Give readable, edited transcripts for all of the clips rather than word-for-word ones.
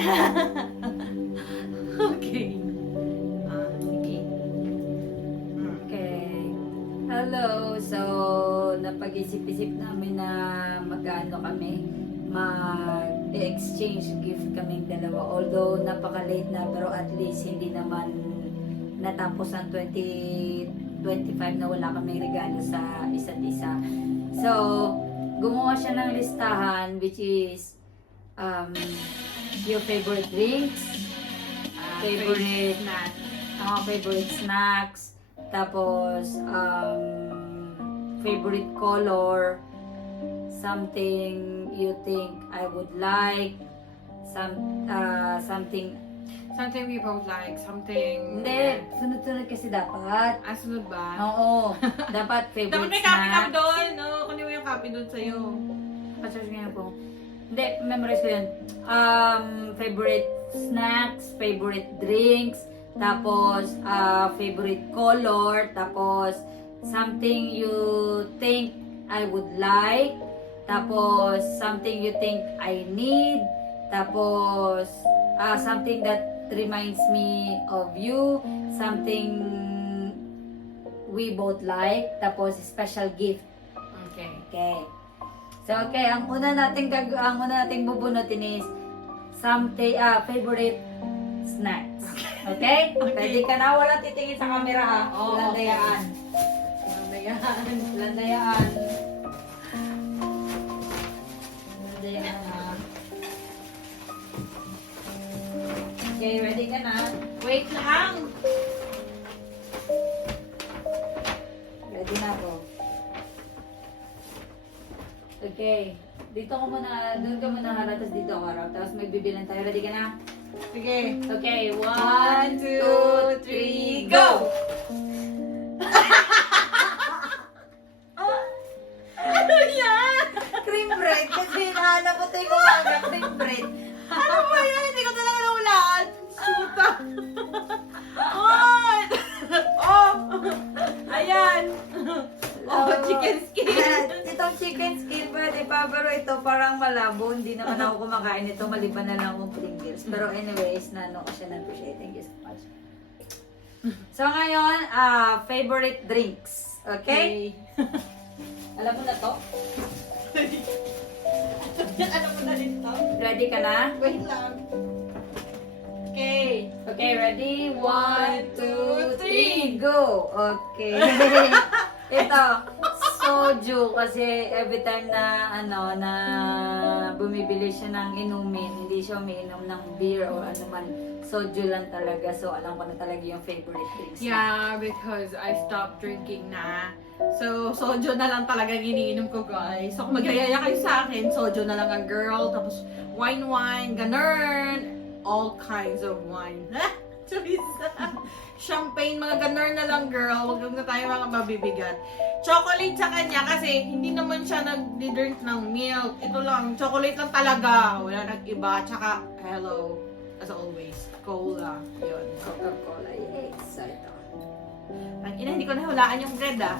Okay. Okay. Okay. Hello. So, napag-isip-isip namin na mag-ano kami, mag-exchange gift kaming dalawa. Although, napaka-late na, pero at least hindi naman natapos ang 2025 na wala kaming regalo sa isa't isa. So, gumawa siya ng listahan which is your favorite drinks, favorite favorite snacks, tapos favorite color, something you think I would like, something. Something we both like. Something... Hindi, sunod-sunod kasi dapat. Sunod ba? Oo, dapat Dapat favorite may copy ka snacks. doon. No? Kunin mo yung copy doon sa'yo. Pa-search ngayon po. Hindi, memorize ko yun. Favorite snacks, favorite drinks, tapos favorite color, tapos something you think I would like, tapos something you think I need, tapos something that reminds me of you, something we both like, tapos special gift. Okay. Okay. So, okay, ang una nating bubunutin is something, favorite snacks. Okay? Okay. Ready ka na? Walang titingin sa camera ha? Oo, Landayaan. Landayaan. Landayaan. Landayaan ha? Okay, ready ka na? Wait lang. Ready na ako. Okay. Dito ka muna, doon ka muna harap, tapos dito ako harap. Tapos magbibilan tayo. Ready ka na? Sige. Okay, 1, 2, 3, 1, 2, 3, go! Ano yan? Cream bread! Kasi nahanap ko tayo umaga, cream bread. Ano ba yan? Hindi ko talaga nahulaan. Suta. Oh! Oh! Ayan. Oh, chicken skin. Itong chicken skin, pwede pa. Pero ito parang malabo. Hindi naman ako kumakain ito. Maliban na lang akong Pringles. Pero anyways, na-ano ko siya na-appreciate. Thank you so much. So ngayon, favorite drinks. Okay? Alam mo na to? Alam mo na rin to? Ready ka na? Wait lang. Okay. Okay, ready? 1, 2, 3, go! Okay. Ito, soju. Kasi every time na, na bumibili siya ng inumin, hindi siya umiinom ng beer or ano man. Soju lang talaga. So, alam ko na talaga yung favorite drinks niya. Yeah, because I stopped drinking na. So, soju na lang talaga iniinom ko, guys. So, kung magyayaya kayo sa akin, soju na lang ang girl. Tapos, wine, ganun. All kinds of wine. Teresa. Champagne, mga ganun na lang, girl. Huwag na tayo mga mabibigat. Chocolate sa kanya kasi hindi naman siya nag-drink ng milk. Ito lang, chocolate lang talaga. Wala nag-iba. Tsaka, hello, as always, cola. Yun. Coca-Cola. Yes, ito. Ang ina, hindi ko nahulaan yung bread, ah.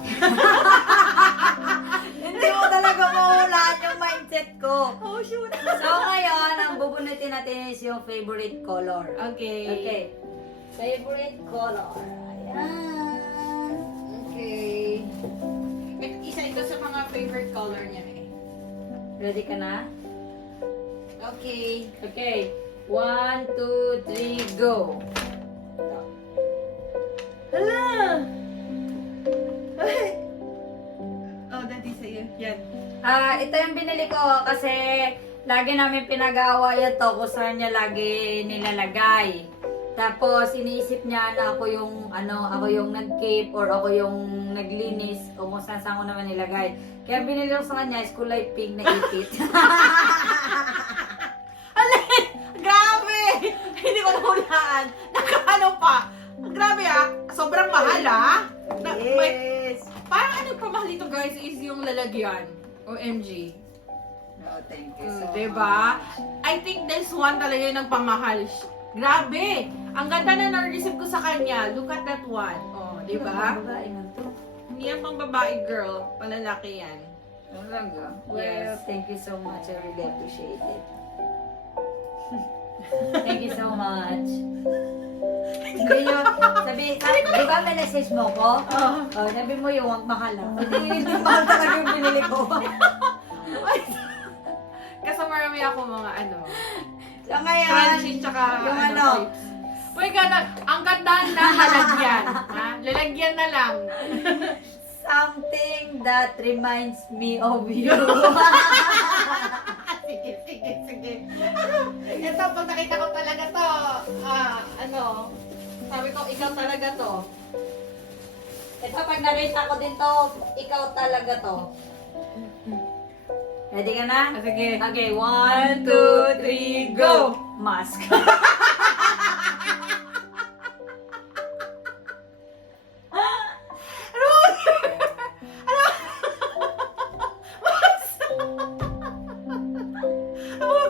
Hindi mo talaga mahulaan yung mindset ko. Oh, shoot. So, ngayon, ang bubunutin natin is yung favorite color. Okay. Okay. Favorite color. Ayan. Okay. Isa ito sa mga favorite color niya eh. Ready ka na? Okay. Okay. 1, 2, 3, go! Hala! Oh, daddy sa'yo. Yan. Ito yung binili ko kasi lagi namin pinag-aaway ito kung saan niya lagi nilalagay. Tapos iniisip niya na ako yung nag-cape or ako yung naglinis o kung saan ko naman nilagay. Kaya binili ko sa kanya is kulay pink na ipit. Alin! Grabe! Hindi ko nahulaan. Nakaano pa? Grabe ah. Sobrang mahal ah. Yes! Parang ano pa mahal ito guys is yung lalagyan. OMG. No, thank you so Diba? much. I think this one talaga yung nagpamahal. Grabe! Ang ganda na na-receive ko sa kanya. Look at that one. Oh, diba? Babae man to. Hindi yan pang babae girl. Palalaki yan. Talaga? Well, Yes. thank you so much. I really appreciate it. Thank you so much. Sabi, di ba may message mo ko? Oh. Oh, sabi mo yung huwag mahal ah. Hindi mahal talaga yung binili ko. Kasi marami ako mga ano, So ngayon, crunchy tsaka yung ano, types. Uy, ang ganda na lalagyan. Ha? Lalagyan na lang. something that reminds me of you. Sige, sige, sige. Ito, pag nakita ko talaga to, sabi ko, ikaw talaga to. Ito, pag nakita ko din to, ikaw talaga to. Ready ka na? Sige. Okay, 1, 2, 3, go! Mask.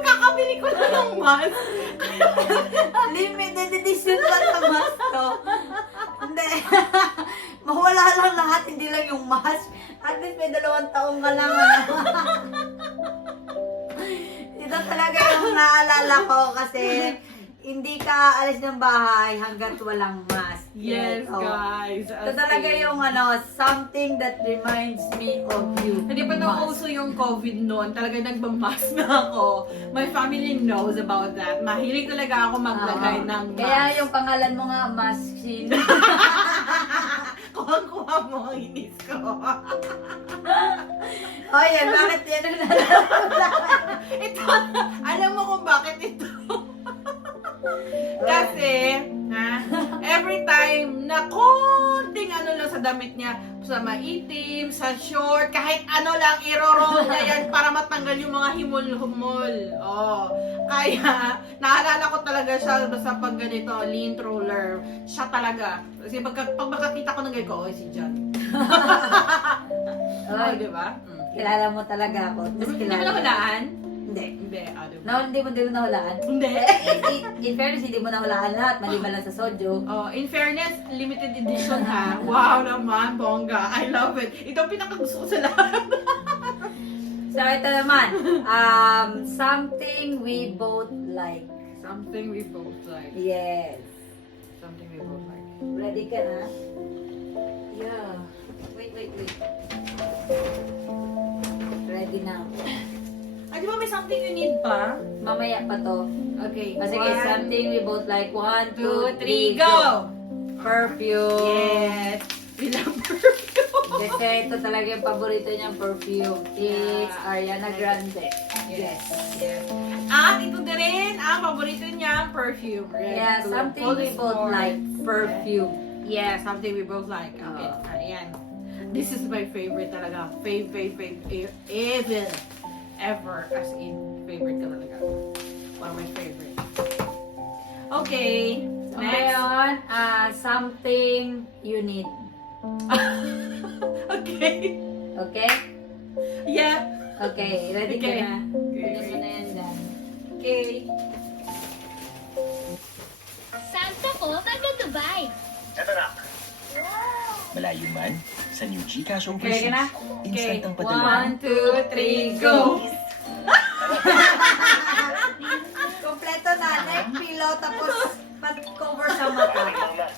Kakabili ko na ng mask. Limited edition pa na mask to. Hindi. Mawala lang lahat, hindi lang yung mask. At least may 2 taong ka lang. Ano? Ito talaga yung naalala ko kasi hindi ka alis ng bahay hanggat walang mask. Yes, Oh. guys. Ito talaga yung something that reminds me of you. Hindi pa Mask. nauuso yung COVID noon. Talaga nagmamask na ako. My family knows about that. Mahilig talaga ako maglagay ng mask. Kaya yung pangalan mo nga, Maskin. Kuha mo ang inis ko. Oh, yan. Bakit yan ang Ito, alam mo kung bakit ito? Kasi, every time na konting ano lang sa damit niya, sa maitim, sa short, kahit ano lang, iro-roll niya yan para matanggal yung mga himol-humol. Oh. Kaya, naalala ko talaga siya basta pag ganito, lint roller. Siya talaga. Kasi pag makakita ko ng ganito, oh, si John. Oh, di ba? Kilala mo talaga ako. Tapos Hindi mo kilala nahulaan? Hindi. Hindi, diba? No, hindi mo nahulaan. Hindi. In fairness, hindi mo nahulaan lahat. Maliban lang sa soju. Oh, in fairness, limited edition ha. Wow naman, bongga. I love it. Ito ang pinakagusto ko sa lahat. So, ito naman. Something we both like. Something we both like. Yes. Something we both like. Ready ka na? Yeah. Wait. Ready na. Ah, di ba may something you need pa? Mamaya pa to. Okay. Sige, something we both like. 1, 2, 3, 2, 3, go! Perfume. Yes. We love perfume. Kasi ito talaga yung paborito niyang perfume. It's Yeah. Ariana Grande. Yes. Yes. At ito din rin ang paborito niya, perfume. Red Yeah, Blue something we both Sport. like. Perfume. Yeah, something we both like. Okay. Oo. Ayan. This is my favorite talaga. Ever. As in, favorite ka talaga. One of my favorite. Okay. Next. Ngayon, something you need. Okay. Okay? Yeah. Okay, ready Okay. ka na? Okay. Pwede mo na yan dyan. Okay. Santa ko, taga-Dubai. Eto na. Malayo man, sa New Gcash Okay ka na? Overseas, Okay. instant ang padala. 1, 2, 3, go! Kompleto na. Neck pillow, tapos cover sa mata.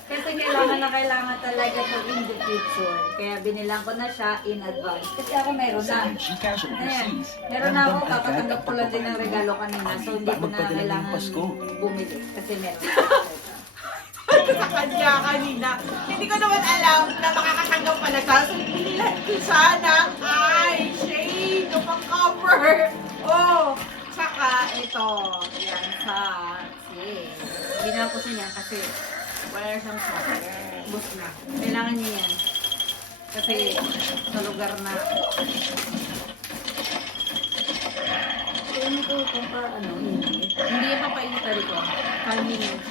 Kasi kailangan talaga to in the future. Kaya binilang ko na siya in advance. Kasi ako meron na. Sa New Gcash Ayan. Overseas, Meron na ako, ramdam agad kakatanggap ko ang lang din ng pagbabago. regalo kanina. So hindi ko na Magpadala ng kailangan Pasko. bumili. Kasi meron na ako. Sa kanya kanina. Hindi ko naman alam na makakatanggap pala siya. So, pinilan ko siya ng eye shade o pang-cover. Oh! Tsaka, ito. Yan, sa... Ginawa ko siya niyan kasi wala siyang cover. Bus na. Kailangan niya yan. Kasi sa lugar na... Ano to? Hindi. Hindi yung papainitan ko. 5 minutes.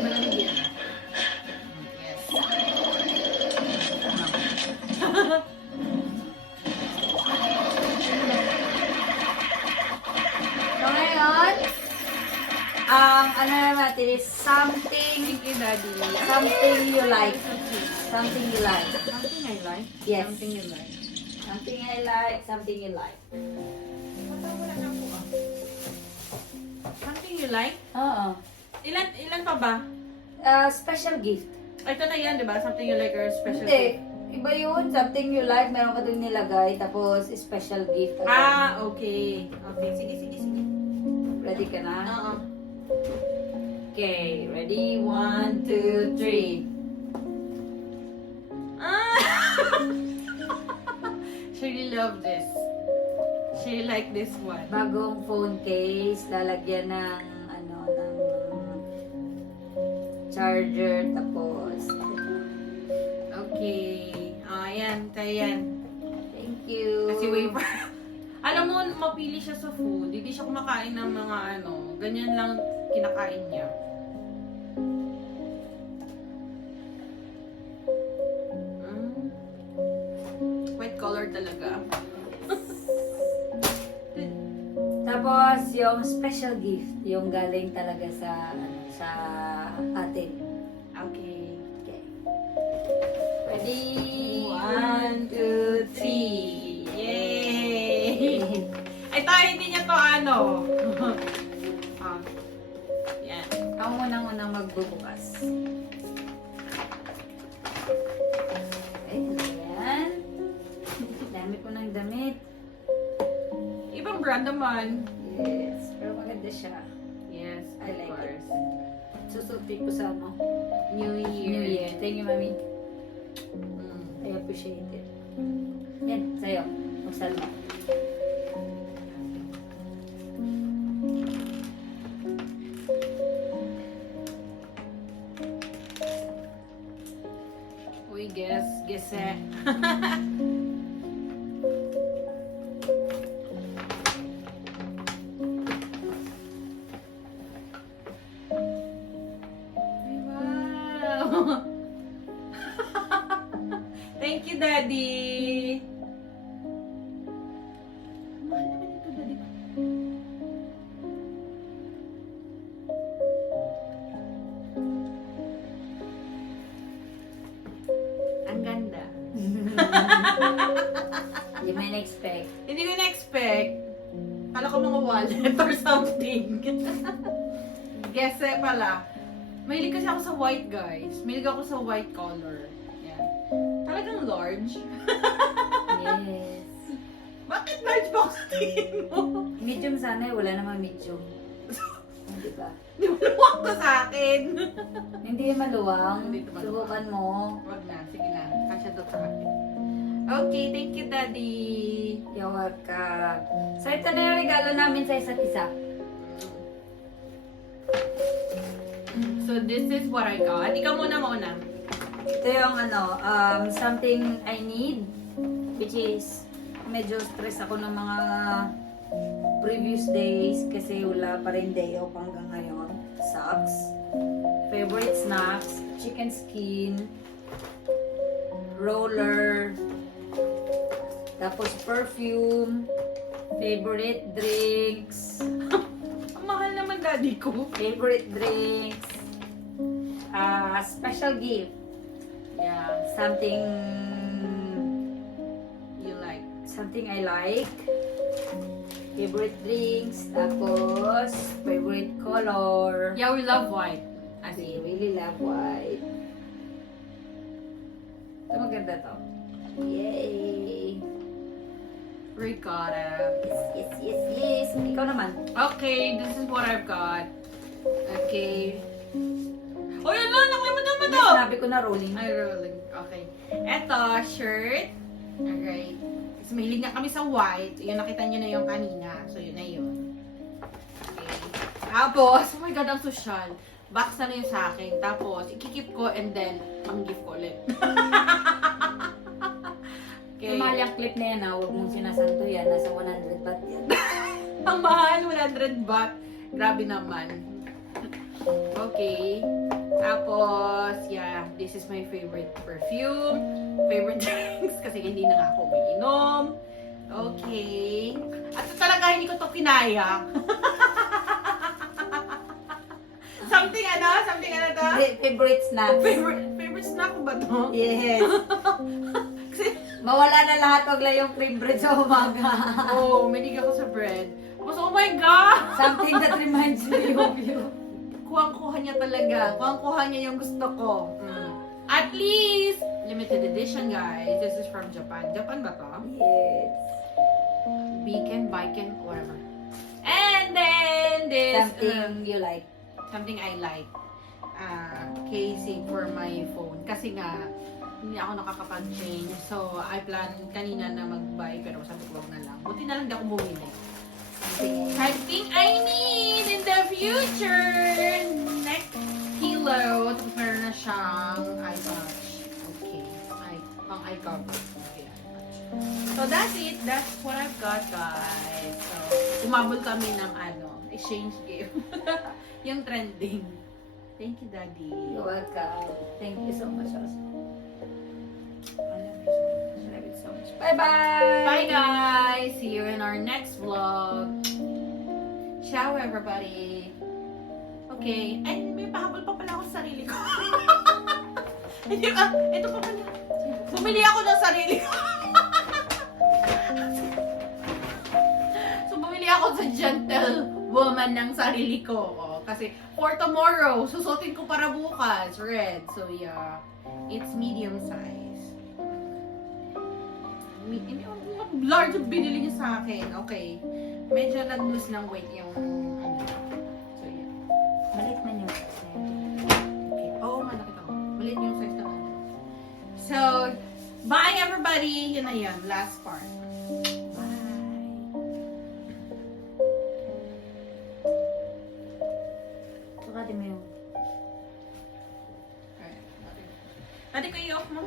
Malamig yan. Yes. So ngayon, ano natin is something Thank you, Daddy. Something you like. Something you like. Something I like? Yes. Something you like. Something I like, something you like. Wala na po ah. Something you like? Oo. Ilan pa ba? Special gift. Ito na yan, di ba? Something you like or special Hindi. gift. Iba yun. Something you like, meron ka dun nilagay. Tapos, special gift. Okay. Okay, sige. Ready ka na? Oo. Okay. Ready? 1, 2, 3. She really love this. She like this one. Bagong phone case. Lalagyan ng, ng charger. Tapos, Okay. Ayan, yan. thank you. Kasi wafer. Alam mo, mapili siya sa food. Hindi siya kumakain ng mga ganyan lang kinakain niya. White color talaga. Tapos, yung special gift. Yung galing talaga sa atin. Okay. Okay. Ready? 1, 2, 3. Yay! Ito, hindi niya to Yan. Ako munang magbubukas. Ayan. Dami ko ng damit. Ibang brand naman. Yes. Pero maganda siya. Yes, I of like course. Susuti ko sa New Year. New Year. Thank you, Mami. Mm. I appreciate it. Yan, sa'yo. Buksan mo. Uy, guess eh. Ay, wow. Thank you, Daddy. Mahal naman ito, Daddy. Ang ganda. You may expect. Hindi ko na-expect. Kala ko mga wallet or something. Guess eh pala. Mahilig kasi ako sa white, guys. Mahilig ako sa white color. Yan. Talagang large. Yes. Bakit large ba ako sa tingin mo? Medium sana eh. Wala namang medium. Diba? Di mo luwak to sa akin. Hindi maluwang. Hindi ito maluwang. Subukan mo. Wag na. Sige na. Kasya to sa akin. Okay. Thank you, Daddy. You're welcome. So, ito na yung regalo namin sa isa't isa. So, this is what I got. Ikaw muna. Ito yung something I need, which is medyo stress ako ng mga previous days kasi wala pa rin day off hanggang ngayon. Socks. Favorite snacks, chicken skin, roller, tapos perfume, favorite drinks, Ang mahal naman, Daddy ko. favorite drinks, special gift, Yeah. something You like. something I like, favorite drinks, tapos favorite color. Yeah, we love white. As I in. really love white. Ito maganda to. Yay! Ricotta. Yes. Ikaw naman. Okay, this is what I've got. Okay. Oh, yun lang! Nakalimutan mo to! Sinabi ko na rolling. Ay, rolling. Okay. Eto, shirt. Alright. Kasi mahilig nga kami sa white. Yun, nakita nyo na yung kanina. So, yun na yun. Okay. Tapos, oh my God, ang social. Box na yun sa akin. Tapos, ikikip ko and then, pang-gift ko ulit. Okay. Yung mahal yung clip na yan, huwag mong sinasanto yan. Nasa 100 baht yan. Ang mahal, 100 baht. Grabe naman. Okay. Tapos, yeah, this is my favorite perfume. Favorite drinks kasi hindi na nga ako umiinom. Okay. At talaga, hindi ko to kinaya. Something ano to? Favorite snacks. Favorite snack ko ba to? Yes. Kasi, Mawala na lahat, wag lang yung cream bread sa umaga. Oh, manig ako sa bread. Tapos, oh my God! Something that reminds me of you. Kuhang-kuha niya talaga. Kuhang-kuha niya yung gusto ko. At least, limited edition, guys. This is from Japan. Japan ba to? Yes. Beacon, Biken, whatever. And then, this, Something you like. something I like. Casing for my phone. Kasi nga, hindi ako nakakapag-change. So, I plan kanina na mag-buy, pero sabi ko, wag na lang. Buti na lang di ako bumili. Something I need in the future. Next kilo. Tapos meron na siyang eye patch. Okay. Pang eye cover. Okay, eye patch. So that's it. That's what I've got, guys. So, umabot kami ng exchange gift. Yung trending. Thank you, Daddy. You're welcome. Thank you so much also. I love you so much. Bye-bye! Bye, guys. See you in our next vlog. Ciao, everybody. Okay. Ay, may pahabol pa pala ako sa sarili ko. Ito pa pala. Bumili ako ng sarili ko. So, bumili ako sa Gentlewoman ng sarili ko. Oh, kasi, for tomorrow, susutin ko para bukas. Red. So, yeah. It's medium size. Large yung binili niya sa akin. Okay. Medyo nag-lose ng weight yung ano. So, yeah. Malit man yung Okay. Oo, nga nakita ko. Malit yung size ng ano. So, bye everybody! Yun na yun. Last part. Bye! Sukati mo yung Alright. Ate ko i-off mo.